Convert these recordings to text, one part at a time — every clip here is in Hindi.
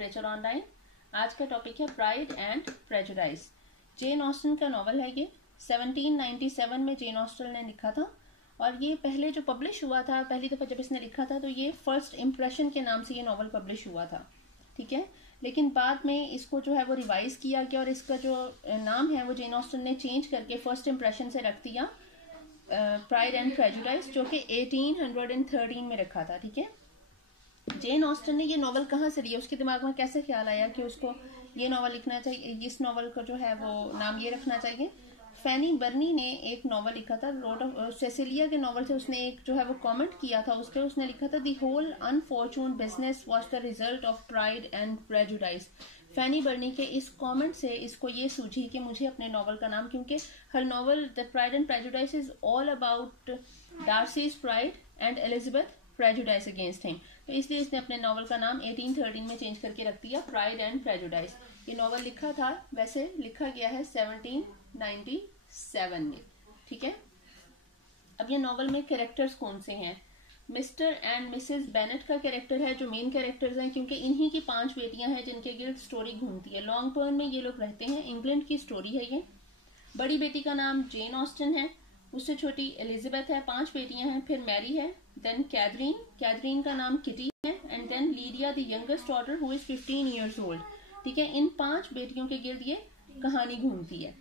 Literature online. आज का टॉपिक है pride and prejudice. Jane Austen का नॉवल है ये। 1797 में जेन ऑस्टन ने लिखा था और ये पहले जो पब्लिश हुआ था, पहली दफा जब इसने लिखा था तो ये फर्स्ट इम्प्रेशन के नाम से ये नॉवल पब्लिश हुआ था, ठीक है। लेकिन बाद में इसको जो है वो रिवाइज किया गया और इसका जो नाम है वो जेन ऑस्टन ने चेंज करके फर्स्ट इम्प्रेशन से रख दिया प्राइड एंड प्रेजुडाइज, जो कि 1813 में रखा था, ठीक है। जेन ऑस्टन ने ये नॉवल कहाँ से लिया, उसके दिमाग में कैसे ख्याल आया कि उसको ये नॉवल लिखना चाहिए, इस नॉवल का जो है वो नाम ये रखना चाहिए। फैनी बर्नी ने एक नॉवल लिखा था, रोड ऑफ सेसिलिया के नॉवल से उसने एक जो है वो कमेंट किया था, उस पर उसने लिखा था the whole unfortune business was the result of pride and prejudice. Fanny Burney के इस कमेंट से इसको ये सूझी कि मुझे अपने नॉवल का नाम, क्योंकि हर novel the pride and prejudice is all about Darcy's pride and Elizabeth prejudice against him, तो इसलिए इसने अपने नॉवल का नाम 1813 में चेंज करके रख दिया प्राइड एंड प्रेजुडाइज। ये नॉवल लिखा था, वैसे लिखा गया है 1797 में, ठीक है। अब ये नॉवल में कैरेक्टर्स कौन से हैं? मिस्टर एंड मिसेस बेनेट का कैरेक्टर है जो मेन कैरेक्टर्स हैं, क्योंकि इन्हीं की 5 बेटियां हैं जिनके गिर्द स्टोरी घूमती है। लॉन्गबर्न में ये लोग रहते हैं, इंग्लैंड की स्टोरी है ये। बड़ी बेटी का नाम जेन ऑस्टन है, उससे छोटी एलिजाबेथ है, 5 बेटियां हैं, फिर मैरी है, देन कैथरीन का नाम किटी है, and then Lydia the youngest daughter who is 15 years old, ठीक है। इन 5 बेटियों के गिर्द ये कहानी घूमती है।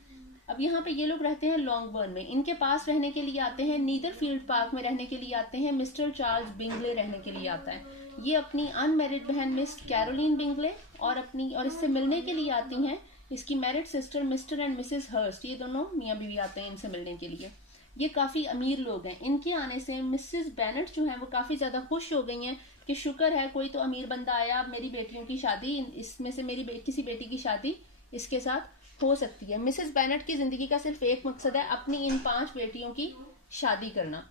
अब यहाँ पे ये लोग रहते हैं लॉन्गबर्न में, इनके पास रहने के लिए आते हैं, नीदरफील्ड पार्क में रहने के लिए आते हैं मिस्टर चार्ल्स बिंगले रहने के लिए आता है। ये अपनी अनमैरिड बहन मिस कैरोलिन बिंगले और इससे मिलने के लिए आती हैं इसकी married sister mister and Mrs Hearst. ये दोनों मियाँ बीवी आते हैं इनसे मिलने के लिए। ये काफी अमीर लोग हैं। इनके आने से मिसेस बेनेट जो है वो काफी ज्यादा खुश हो गई हैं कि शुक्र है कोई तो अमीर बंदा आया, अब मेरी बेटियों की शादी, इसमें से मेरी किसी बेटी की शादी इसके साथ हो सकती है। मिसेस बेनेट की जिंदगी का सिर्फ एक मकसद है, अपनी इन 5 बेटियों की शादी करना,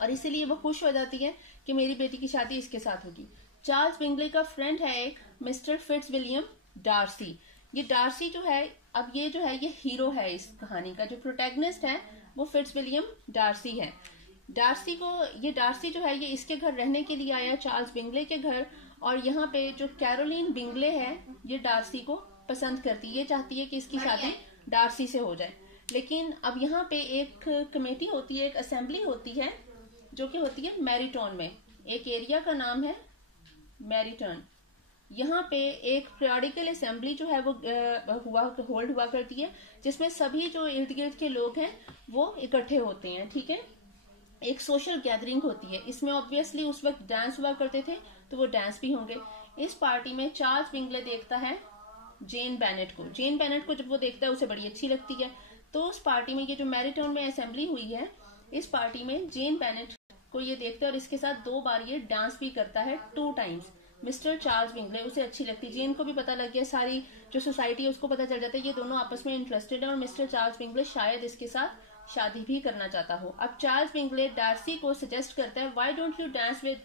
और इसीलिए वो खुश हो जाती है कि मेरी बेटी की शादी इसके साथ होगी। चार्ल्स बिंगले का फ्रेंड है एक मिस्टर फिट्जविलियम डार्सी। ये डार्सी जो है, अब ये जो है ये हीरो है इस कहानी का, जो प्रोटैगनिस्ट है वो फिट्जविलियम डार्सी है। डार्सी जो है ये इसके घर रहने के लिए आया, चार्ल्स बिंगले के घर, और यहाँ पे जो कैरोलिन बिंगले है ये डार्सी को पसंद करती है, ये चाहती है कि इसकी शादी डार्सी से हो जाए। लेकिन अब यहाँ पे एक कमेटी होती है, एक असेंबली होती है जो कि होती है मैरीटॉन में, एक एरिया का नाम है मैरीटॉन। यहाँ पे एक पीरियडिकल असेंबली जो है वो होल्ड हुआ करती है, जिसमें सभी जो इर्द गिर्द के लोग हैं वो इकट्ठे होते हैं, ठीक है। एक सोशल गैदरिंग होती है, इसमें ऑब्वियसली उस वक्त डांस हुआ करते थे तो वो डांस भी होंगे। इस पार्टी में चार्ल्स बिंगले देखता है जेन बेनेट को जब वो देखता है उसे बड़ी अच्छी लगती है। तो उस पार्टी में, ये जो मैरीटॉन में असेंबली हुई है, इस पार्टी में जेन बेनेट को ये देखता है और इसके साथ 2 बार ये डांस भी करता है, 2 टाइम्स। मिस्टर चार्ल्स बिंगले उसे अच्छी लगती है, जेन को भी पता लग गया, सारी जो सोसाइटी है उसको पता चल जाता है ये दोनों आपस में इंटरेस्टेड है और मिस्टर चार्ल्स बिंगले शायद इसके साथ शादी भी करना चाहता हो। अब चार्ल्स बिंगले डार्सी को सजेस्ट करता है, why don't you dance with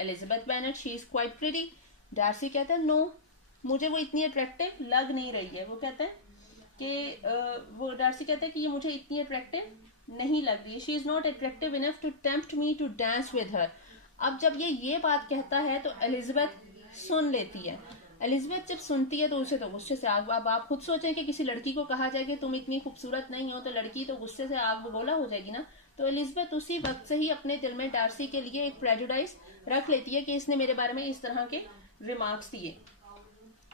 Elizabeth Bennet, she is quite pretty. Darcy कहता है नो, मुझे वो इतनी अट्रैक्टिव लग नहीं रही है। वो कहता है कि वो डार्सी कहता है कि ये मुझे इतनी अट्रैक्टिव नहीं लग रही है, she is not attractive enough to tempt me to dance with her. अब जब ये बात कहता है तो एलिजाबेथ सुन लेती है। एलिजाबेथ जब सुनती है तो उसे तो गुस्से से आग, अब आप खुद सोचें कि किसी लड़की को कहा जाए कि तुम इतनी खूबसूरत नहीं हो, तो लड़की तो गुस्से से आग बगोला हो जाएगी ना। तो एलिजाबेथ उसी वक्त से ही अपने दिल में डार्सी के लिए एक प्रेजुडाइज रख लेती है कि इसने मेरे बारे में इस तरह के रिमार्क्स दिए।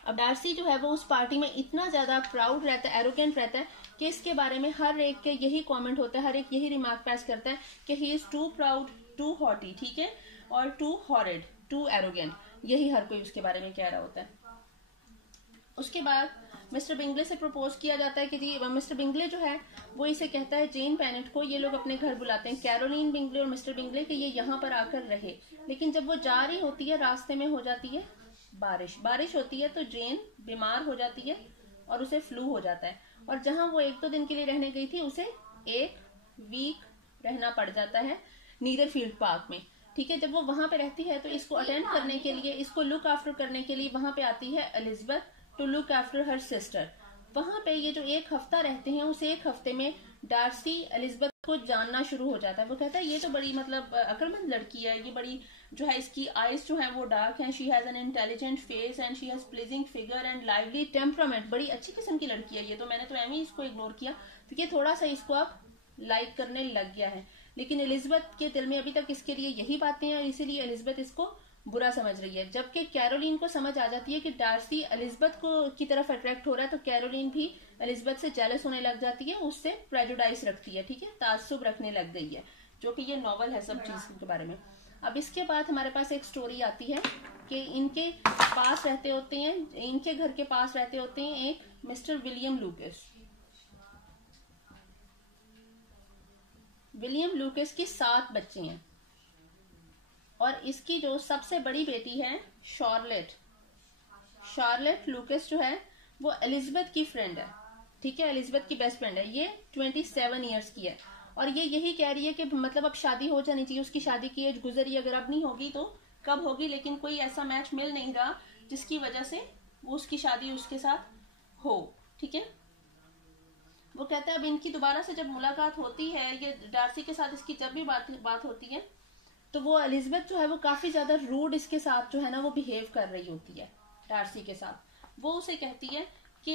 अब डार्सी जो है वो उस पार्टी में इतना ज्यादा प्राउड रहता है, एरोगेंट रहता है कि इसके बारे में हर एक के यही कमेंट होता है, हर एक यही रिमार्क पास करता है कि he is too proud, too haughty, ठीक है, और टू हॉरिड, टू एरोगेंट, यही हर कोई उसके बारे में कह रहा होता है। उसके बाद मिस्टर बिंगले से प्रपोज किया जाता है कि जी, मिस्टर बिंगले जो है वो इसे कहता है जेन बेनेट को, ये लोग अपने घर बुलाते हैं कैरोलिन बिंगले और मिस्टर बिंगले, कि ये यहाँ पर आकर रहे। लेकिन जब वो जा रही होती है रास्ते में हो जाती है बारिश होती है, तो जेन बीमार हो जाती है और उसे फ्लू हो जाता है, और जहां वो 1-2 दिन के लिए रहने गई थी उसे 1 वीक रहना पड़ जाता है नीदरफील्ड पार्क में, ठीक है। जब वो वहां पे रहती है तो इसको अटेंड करने के लिए, इसको लुक आफ्टर करने के लिए वहां पे आती है Elizabeth two look after her sister. वहां पे ये जो 1 हफ्ता रहते हैं, उस 1 हफ्ते में डार्सी एलिजाबेथ को जानना शुरू हो जाता है। वो कहता है ये तो बड़ी मतलब अक्लमंद लड़की है, ये बड़ी जो है इसकी आईज जो है वो डार्क हैं, she has an intelligent face and she has pleasing figure and lively temperament, बड़ी अच्छी किस्म की लड़की है ये तो, मैंने तो एम ही इसको इग्नोर किया, तो ये थोड़ा सा इसको अब लाइक करने लग गया है। लेकिन एलिजाबेथ के दिल में अभी तक इसके लिए यही बातें हैं, इसीलिए एलिजाबेथ इसको बुरा समझ रही है। जबकि कैरोलिन को समझ आ जाती है कि डार्सी एलिजाबेथ को की तरफ अट्रैक्ट हो रहा है, तो कैरोलिन भी एलिजाबेथ से जेलस होने लग जाती है, उससे प्रेजुडाइज रखती है, ठीक है, ताज्जुब रखने लग गई है, जो कि ये नॉवल है सब चीज के बारे में। अब इसके बाद हमारे पास एक स्टोरी आती है कि इनके पास रहते होते हैं, इनके घर के पास रहते होते हैं एक मिस्टर विलियम लूकस। विलियम लूकस की 7 बच्चे हैं और इसकी जो सबसे बड़ी बेटी है शार्लेट लूकस जो है वो एलिजाबेथ की फ्रेंड है, ठीक है, एलिजाबेथ की बेस्ट फ्रेंड है। ये 27 ईयर्स की है और ये यही कह रही है कि मतलब अब शादी हो जानी चाहिए, उसकी शादी की एज गुजरी, अगर अब नहीं होगी तो कब होगी, लेकिन कोई ऐसा मैच मिल नहीं रहा जिसकी वजह से वो उसकी शादी उसके साथ हो, ठीक है। वो कहता है अब इनकी दोबारा से जब मुलाकात होती है, ये डार्सी के साथ इसकी जब भी बात होती है, तो वो एलिजाबेथ जो है वो काफी ज्यादा रूड इसके साथ जो है ना वो बिहेव कर रही होती है डार्सी के साथ। वो उसे कहती है कि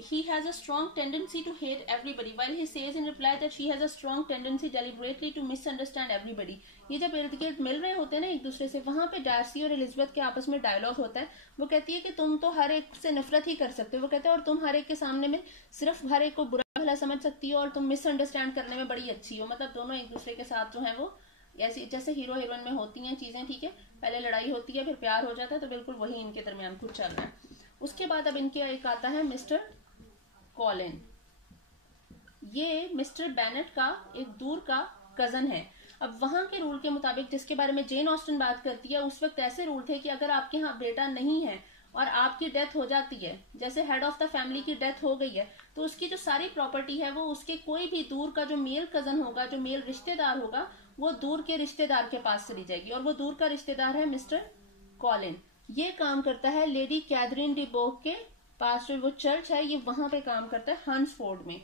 he has a strong tendency to hate everybody while he says in reply that she has a strong tendency deliberately to misunderstand everybody। ये जब इर्द गिर्द मिल रहे होते हैं ना एक दूसरे से, वहां पे डार्सी और एलिजाबेथ के आपस में डायलॉग होता है। वो कहती है कि तुम तो हर एक से नफरत ही कर सकते हो, वो कहते हैं, और तुम हर एक के सामने में सिर्फ हर एक को बुरा भला समझ सकती हो और तुम मिसअंडरस्टैंड करने में बड़ी अच्छी हो। मतलब दोनों एक दूसरे के साथ जो है वो ऐसी जैसे हीरो हीरोइन में होती हैं चीजें, ठीक है, पहले लड़ाई होती है फिर प्यार हो जाता है, तो बिल्कुल वही इनके दरमियान कुछ चल रहा है। उसके बाद अब इनके एक आता है मिस्टर कॉलिन। ये मिस्टर बेनेट का एक दूर का कजन है। अब वहां के रूल के मुताबिक, जिसके बारे में जेन ऑस्टन बात करती है, उस वक्त ऐसे रूल थे कि अगर आपके यहाँ बेटा नहीं है और आपकी डेथ हो जाती है, जैसे हेड ऑफ द फैमिली की डेथ हो गई है, तो उसकी जो सारी प्रॉपर्टी है वो उसके कोई भी दूर का जो मेल कजन होगा, जो मेल रिश्तेदार होगा, वो दूर के रिश्तेदार के पास चली जाएगी। और वो दूर का रिश्तेदार है मिस्टर कॉलिन। ये काम करता है लेडी कैथरीन डी बोग के पास, जो वो चर्च है ये वहां पे काम करता है हंसफोर्ड में।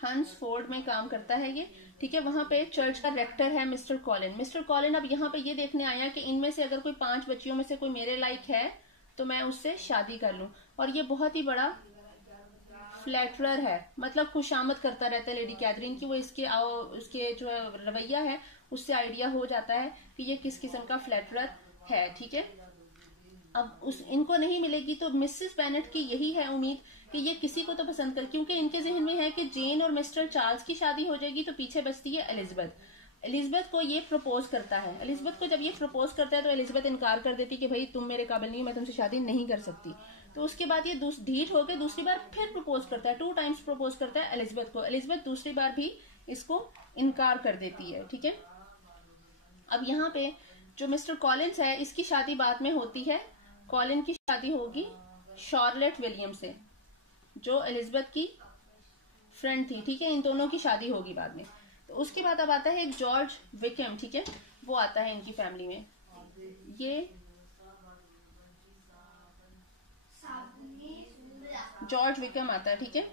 हंसफोर्ड में काम करता है ये, ठीक है, वहां पे चर्च का रेक्टर है मिस्टर कॉलिन। मिस्टर कॉलिन अब यहाँ पे ये देखने आया कि इनमें से अगर कोई 5 बच्चियों में से कोई मेरे लायक है तो मैं उससे शादी कर लूं। और ये बहुत ही बड़ा फ्लैटरर है, मतलब खुशामद करता रहता है लेडी कैथरीन की। वो उसके जो रवैया है उससे आइडिया हो जाता है कि ये किस किस्म का फ्लैटरर है, ठीक है। अब इनको नहीं मिलेगी तो मिसेस बेनेट की यही है उम्मीद कि ये किसी को तो पसंद कर, क्योंकि इनके जहन में है कि जेन और मिस्टर चार्ल्स की शादी हो जाएगी तो पीछे बचती है एलिजाबेथ। एलिजाबेथ को ये प्रपोज करता है। एलिजाबेथ को जब ये प्रपोज करता है तो एलिजाबेथ इनकार कर देती कि भाई तुम मेरे काबिल नहीं, मैं तुमसे शादी नहीं कर सकती। तो उसके बाद ये ढीठ होकर दूसरी बार फिर प्रपोज करता है, 2 टाइम्स प्रपोज करता है एलिजाबेथ को। एलिजाबेथ दूसरी बार भी इसको इनकार कर देती है, ठीक है। अब यहाँ पे जो मिस्टर कॉलिन्स है इसकी शादी बाद में होती है। कॉलिन की शादी होगी शार्लेट विलियम से, जो एलिजाबेथ की फ्रेंड थी, ठीक है। इन दोनों की शादी होगी बाद में। तो उसके बाद अब आता है एक जॉर्ज विकम, ठीक है, वो आता है इनकी फैमिली में। ये जॉर्ज विकम आता है, ठीक है।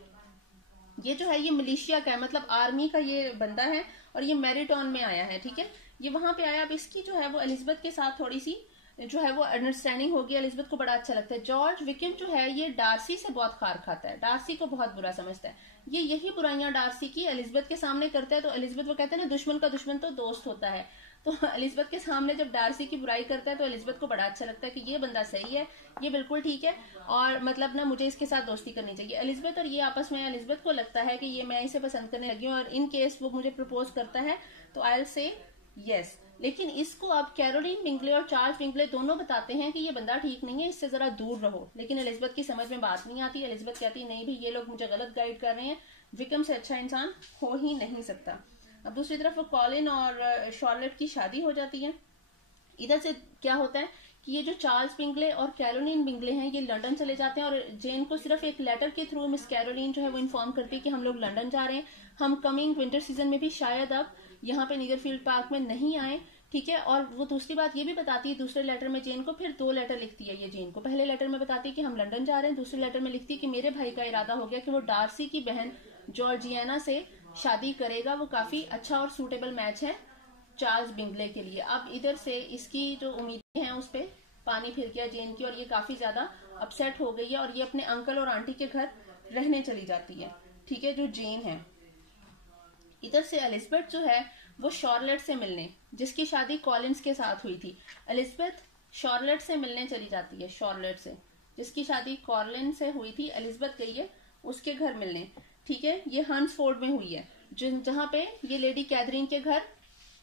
ये जो है ये मलेशिया का है, मतलब आर्मी का ये बंदा है और ये मैरिटॉन में आया है, ठीक है। ये वहां पे आया। अब इसकी जो है वो एलिजाबेथ के साथ थोड़ी सी जो है वो अंडरस्टैंडिंग होगी, एलिजाबेथ को बड़ा अच्छा लगता है। जॉर्ज विकम जो है ये डार्सी से बहुत खार खाता है, डार्सी को बहुत बुरा समझता है। ये यही बुराइयां डार्सी की एलिजाबेथ के सामने करता है, तो एलिजाबेथ वो कहते हैं ना दुश्मन का दुश्मन तो दोस्त होता है। तो एलिजाबेथ के सामने जब डार्सी की बुराई करता है तो एलिजाबेथ को बड़ा अच्छा लगता है कि ये बंदा सही है, ये बिल्कुल ठीक है, और मतलब ना मुझे इसके साथ दोस्ती करनी चाहिए। एलिजाबेथ और ये आपस में, एलिजाबेथ को लगता है कि ये मैं इसे पसंद करने लगी हूँ और इन केस वो मुझे प्रपोज करता है तो आई विल से यस। लेकिन इसको अब कैरोलिन बिंगले और चार्ल्स बिंगले दोनों बताते हैं कि ये बंदा ठीक नहीं है, इससे जरा दूर रहो। लेकिन एलिजाबेथ की समझ में बात नहीं आती। एलिजाबेथ कहती नहीं भी ये लोग मुझे गलत गाइड कर रहे हैं, विकम से अच्छा इंसान हो ही नहीं सकता। अब दूसरी तरफ कॉलिन और शार्लेट की शादी हो जाती है। इधर से क्या होता है कि ये जो चार्ल्स बिंगले और कैरोलिन बिंगले हैं ये लंदन चले जाते हैं और जेन को सिर्फ एक लेटर के थ्रू मिस कैरोलिन जो है वो इन्फॉर्म करती है कि हम लोग लंदन जा रहे हैं, हम कमिंग विंटर सीजन में भी शायद अब यहाँ पे नीदरफील्ड पार्क में नहीं आए, ठीक है। और वो दूसरी बात ये भी बताती है दूसरे लेटर में जेन को, फिर 2 लेटर लिखती है ये जेन को। पहले लेटर में बताती है कि हम लंदन जा रहे हैं, दूसरे लेटर में लिखती है कि मेरे भाई का इरादा हो गया कि वो डार्सी की बहन जॉर्जियाना से शादी करेगा, वो काफी अच्छा और सूटेबल मैच है चार्ल्स बिंगले के लिए। अब इधर से इसकी जो उम्मीदें हैं उस पर पानी फिर गया जेन की, और ये काफी ज्यादा अपसेट हो गई है और ये अपने अंकल और आंटी के घर रहने चली जाती है, ठीक है, जो जेन है। इधर से एलिजाबेथ जो है वो शॉर्लेट से मिलने, जिसकी शादी कॉलिंस के साथ हुई थी, एलिजाबेथ शॉर्लेट से मिलने चली जाती है। शॉर्लेट से, जिसकी शादी कॉलिन से हुई थी, एलिजाबेथ गई है उसके घर मिलने, ठीक है। ये हंसफोर्ड में हुई है, जहां पे ये लेडी कैथरीन के घर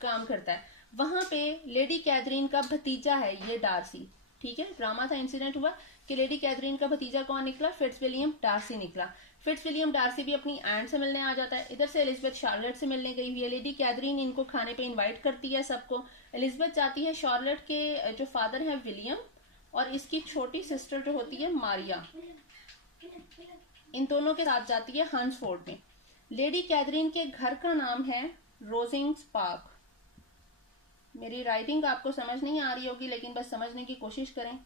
काम करता है। वहां पे लेडी कैथरीन का भतीजा है ये डार्सी, ठीक है। ड्रामा था, इंसिडेंट हुआ कि लेडी कैथरीन का भतीजा कौन निकला, फिट्जविलियम डार्सी निकला। फिट्जविलियम डार्सी भी अपनी एंट से मिलने आ जाता है। इधर से एलिजाबेथ शार्लेट से मिलने गई हुई है। लेडी कैथरीन इनको खाने पे इनवाइट करती है सबको। एलिजाबेथ जाती है शार्लेट के जो फादर है विलियम और इसकी छोटी सिस्टर जो होती है मारिया, इन दोनों के साथ जाती है हंसफोर्ड में। लेडी कैथरीन के घर का नाम है रोजिंग्स पार्क। मेरी राइटिंग आपको समझ नहीं आ रही होगी, लेकिन बस समझने की कोशिश करें,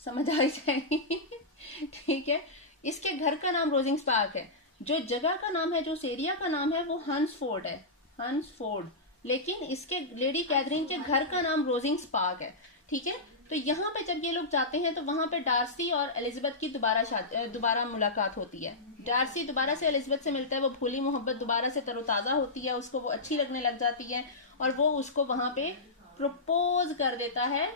समझ आ जाएगी ठीक है। इसके घर का नाम रोजिंग्स पार्क है। जो जगह का नाम है, जो एरिया का नाम है, वो हंसफोर्ड है, हंसफोर्ड। लेकिन इसके लेडी कैथरीन के घर का नाम रोजिंग्स पार्क है, ठीक है। तो यहाँ पे जब ये लोग जाते हैं तो वहां पे डार्सी और एलिजाबेथ की दोबारा मुलाकात होती है। डार्सी दोबारा से एलिजाबेथ से मिलता है, वो भूली मोहब्बत दोबारा से तरोताजा होती है, उसको वो अच्छी लगने लग जाती है और वो उसको वहां पे प्रपोज कर देता है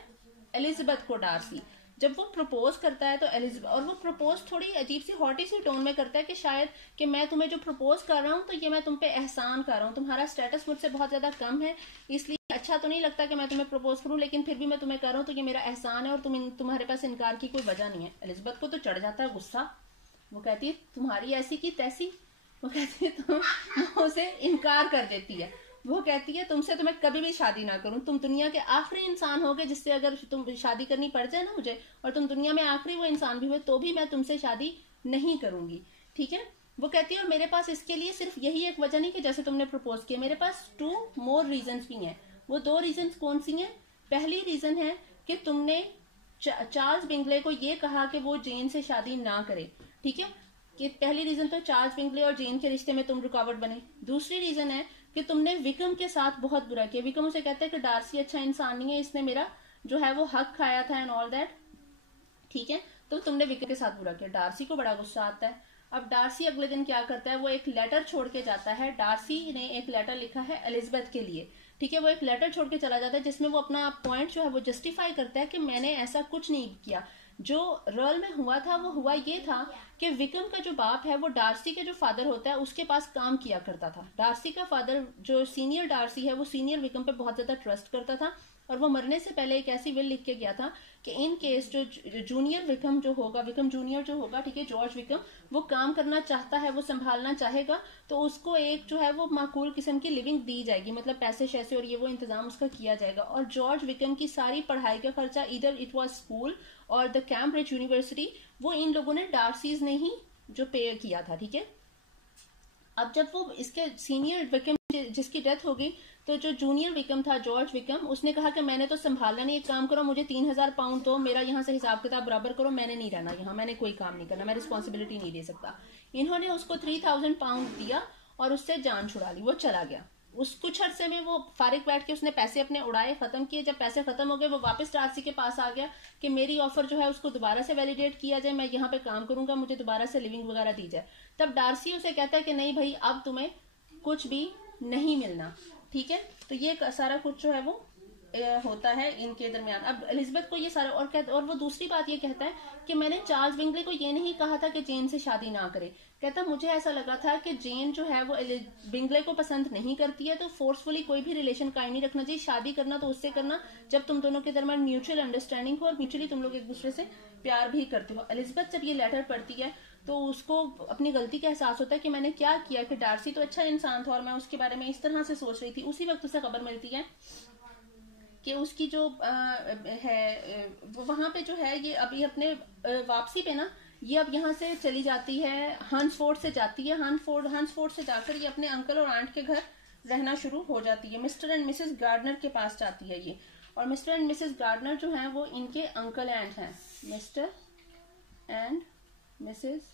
एलिजाबेथ को, डार्सी। जब वो प्रपोज करता है तो एलिजाबेथ, और वो प्रपोज थोड़ी अजीब सी हॉटी सी टोन में करता है कि शायद कि मैं तुम्हें जो प्रपोज कर रहा हूँ तो ये मैं तुम पे एहसान कर रहा हूँ, तुम्हारा स्टेटस मुझसे बहुत ज्यादा कम है, इसलिए अच्छा तो नहीं लगता कि मैं तुम्हें प्रपोज करूं, लेकिन फिर भी मैं तुम्हें कर रहा हूं तो ये मेरा एहसान है और तुम्हारे पास इनकार की कोई वजह नहीं है। एलिजाबेथ को तो चढ़ जाता है गुस्सा, वो कहती है तुम्हारी ऐसी की तैसी, वो कहती है तुम उसे इनकार कर देती है। वो कहती है तुमसे तो मैं कभी भी शादी ना करूं, तुम दुनिया के आखिरी इंसान होगे जिससे अगर तुम शादी करनी पड़ जाए ना मुझे, और तुम दुनिया में आखिरी वो इंसान भी हुए तो भी मैं तुमसे शादी नहीं करूंगी, ठीक है। वो कहती है और मेरे पास इसके लिए सिर्फ यही एक वजह नहीं कि जैसे तुमने प्रपोज किया, मेरे पास 2 मोर रीजंस भी हैं। वो 2 रीजंस कौन सी हैं? पहली रीजन है कि तुमने चार्ल्स बिंगले को ये कहा कि वो जेन से शादी ना करे, ठीक है, कि पहली रीजन तो चार्ल्स बिंगले और जेन के रिश्ते में तुम रुकावट बने। दूसरी रीजन है कि तुमने विकम के साथ बहुत बुरा किया। विकम उसे कहता है कि डार्सी अच्छा इंसान नहीं है, इसने मेरा जो है वो हक खाया था एंड ऑल दैट, ठीक है, तो तुमने विकम के साथ बुरा किया। डार्सी को बड़ा गुस्सा आता है। अब डार्सी अगले दिन क्या करता है, वो एक लेटर छोड़ के जाता है। डार्सी ने एक लेटर लिखा है एलिजाबेथ के लिए, ठीक है, वो एक लेटर छोड़ के चला जाता है जिसमें वो अपना पॉइंट जो है वो जस्टिफाई करता है कि मैंने ऐसा कुछ नहीं किया। जो रॉयल में हुआ था वो हुआ ये था कि विकम का जो बाप है वो डार्सी के जो फादर होता है उसके पास काम किया करता था। डार्सी का फादर जो सीनियर डार्सी है वो सीनियर विकम पे बहुत ज्यादा ट्रस्ट करता था और वो मरने से पहले एक ऐसी विल लिख के गया था कि इन केस जो जूनियर विकम जो होगा, विकम जूनियर जो होगा, ठीक है, जॉर्ज विकम, वो काम करना चाहता है, वो संभालना चाहेगा तो उसको एक जो है वो माकूल किस्म की लिविंग दी जाएगी, मतलब पैसे शैसे और ये वो इंतजाम उसका किया जाएगा। और जॉर्ज विकम की सारी पढ़ाई का खर्चा, इधर इट वाज स्कूल और द कैम्ब्रिज यूनिवर्सिटी, वो इन लोगों ने डार्सीज ने ही जो पे किया था, ठीक है। अब जब वो इसके सीनियर विकम जिसकी डेथ हो गई तो जो जूनियर विकम था, जॉर्ज विकम, उसने कहा कि मैंने तो संभालना नहीं, एक काम करो मुझे 3000 पाउंड दो, मेरा यहाँ से हिसाब किताब बराबर करो, मैंने नहीं रहना यहाँ, मैंने कोई काम नहीं करना, मैं रिस्पॉन्सिबिलिटी नहीं दे सकता। इन्होंने उसको 3000 पाउंड दिया और उससे जान छुड़ा ली, वो चला गया। उस कुछ अरसे में वो फारिग बैठ के उसने पैसे अपने उड़ाए, खत्म किए। जब पैसे खत्म हो गए वो वापस डार्सी के पास आ गया कि मेरी ऑफर जो है उसको दोबारा से वैलिडेट किया जाए, मैं यहाँ पे काम करूंगा, मुझे दोबारा से लिविंग वगैरह दी जाए। तब डार्सी उसे कहता है कि नहीं भाई अब तुम्हें कुछ भी नहीं मिलना, ठीक है। तो ये सारा कुछ जो है वो होता है इनके दरमियान। अब एलिजाबेथ को ये सारा और वो दूसरी बात ये कहता है कि मैंने चार्ल्स बिंगले को ये नहीं कहा था कि जेन से शादी ना करे। कहता मुझे ऐसा लगा था कि जेन जो है वो बिंगले को पसंद नहीं करती है, तो फोर्सफुली कोई भी रिलेशन कायम नहीं रखना चाहिए। शादी करना तो उससे करना जब तुम दोनों के दरमियान म्यूचुअल अंडरस्टैंडिंग हो और म्यूचुअली तुम लोग एक दूसरे से प्यार भी करते हो। एलिजाबेथ जब ये लेटर पढ़ती है तो उसको अपनी गलती का एहसास होता है कि मैंने क्या किया, कि डार्सी तो अच्छा इंसान था और मैं उसके बारे में इस तरह से सोच रही थी। उसी वक्त उसे खबर मिलती है कि उसकी जो है वहां पे जो है ये अभी अपने वापसी पे ना, ये अब यहाँ से चली जाती है, हंसफोर्ड से जाती है। हंसफोर्ड से जाकर ये अपने अंकल और आंट के घर रहना शुरू हो जाती है। मिस्टर एंड मिसेस गार्डनर के पास जाती है ये, और मिस्टर एंड मिसेस गार्डनर जो हैं वो इनके अंकल एंट हैं। मिस्टर एंड मिसेस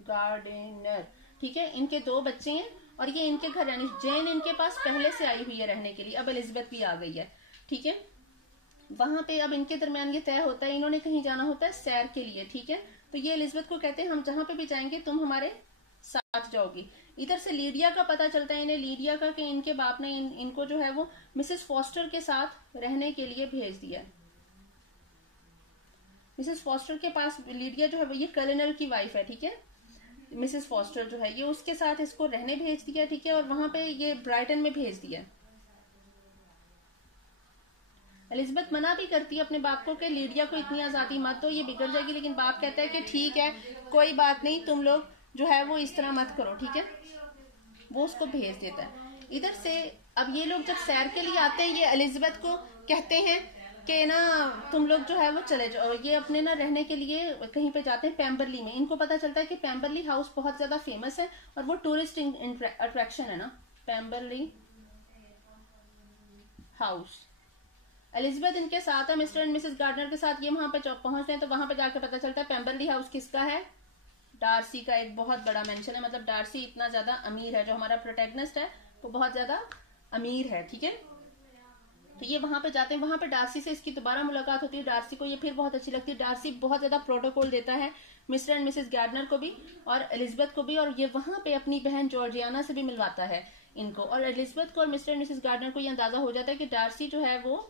गार्डनर, ठीक है, इनके 2 बच्चे हैं और ये इनके घर यानी जैन इनके पास पहले से आई हुई है रहने के लिए, अब एलिजाबेथ भी आ गई है। ठीक है, वहां पे अब इनके दरमियान ये तय होता है, इन्होंने कहीं जाना होता है सैर के लिए। ठीक है, तो ये एलिजाबेथ को कहते हैं हम जहां पे भी जाएंगे तुम हमारे साथ जाओगी। इधर से लीडिया का पता चलता है इन्हें, लीडिया का कि इनके बाप ने इनको जो है वो मिसेस फॉस्टर के साथ रहने के लिए भेज दिया। मिसेस फॉस्टर के पास लीडिया जो है वो ये कर्नल की वाइफ है। ठीक है, मिसेस फॉस्टर जो है ये उसके साथ इसको रहने भेज दिया। ठीक है, और वहां पे ये ब्राइटन में भेज दिया। एलिजाबेथ मना भी करती है अपने बाप को कि लीडिया को इतनी आजादी मत दो, ये बिगड़ जाएगी, लेकिन बाप कहता है कि ठीक है कोई बात नहीं, तुम लोग जो है वो इस तरह मत करो। ठीक है, वो उसको भेज देता है। इधर से अब ये लोग जब सैर के लिए आते हैं, ये एलिजाबेथ को कहते हैं कि ना तुम लोग जो है वो चले जाओ, ये अपने ना रहने के लिए कहीं पे जाते हैं पेम्बरली में। इनको पता चलता है कि पेम्बरली हाउस बहुत ज्यादा फेमस है और वो टूरिस्ट अट्रैक्शन है ना, पेम्बरली हाउस। एलिजाबेथ इनके साथ है, मिस्टर एंड मिसेस गार्डनर के साथ ये वहां पे पहुंचते हैं। तो वहां पे जाकर पता चलता है पेम्बरली हाउस किसका है, डार्सी का एक बहुत बड़ा मेंशन है। मतलब डार्सी इतना ज्यादा अमीर है, जो हमारा प्रोटैगनिस्ट है वो बहुत ज्यादा अमीर है। ठीक है, तो ये वहां पे जाते हैं, वहां पे डार्सी से इसकी दोबारा मुलाकात होती है। डार्सी को ये फिर बहुत अच्छी लगती है, डार्सी बहुत ज्यादा प्रोटोकॉल देता है मिस्टर एंड मिसेस गार्डनर को भी और एलिजाबेथ को भी, और ये वहां पे अपनी बहन जॉर्जियाना से भी मिलवाता है इनको। और एलिजाबेथ को और मिस्टर एंड मिसेस गार्डनर को ये अंदाजा हो जाता है कि डार्सी जो है वो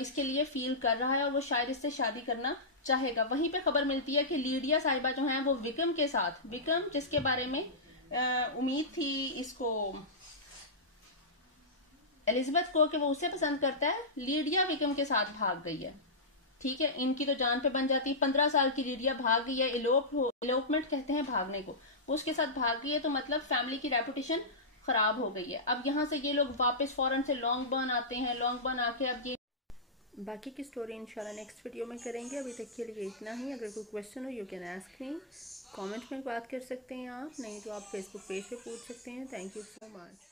इसके लिए फील कर रहा है और वो शायद इससे शादी करना चाहेगा। वहीं पे खबर मिलती है कि लीडिया साहिबा जो है वो विक्रम के साथ, विक्रम जिसके बारे में उम्मीद थी इसको एलिजाबेथ को कि वो उसे पसंद करता है, लीडिया विक्रम के साथ भाग गई है। ठीक है, इनकी तो जान पे बन जाती है। 15 साल की लीडिया भाग गई है, इलोपमेंट कहते हैं भागने को, वो उसके साथ भाग गई है। तो मतलब फैमिली की रेपुटेशन खराब हो गई है। अब यहाँ से ये लोग वापस फॉरन से लॉन्गबर्न आते हैं, लॉन्गबर्न आके अब ये बाकी की स्टोरी इंशाल्लाह नेक्स्ट वीडियो में करेंगे। अभी तक के लिए इतना ही। अगर कोई क्वेश्चन हो you can ask me, comment में बात कर सकते हैं आप, नहीं तो आप फेसबुक पेज पे पूछ सकते हैं। Thank you so much.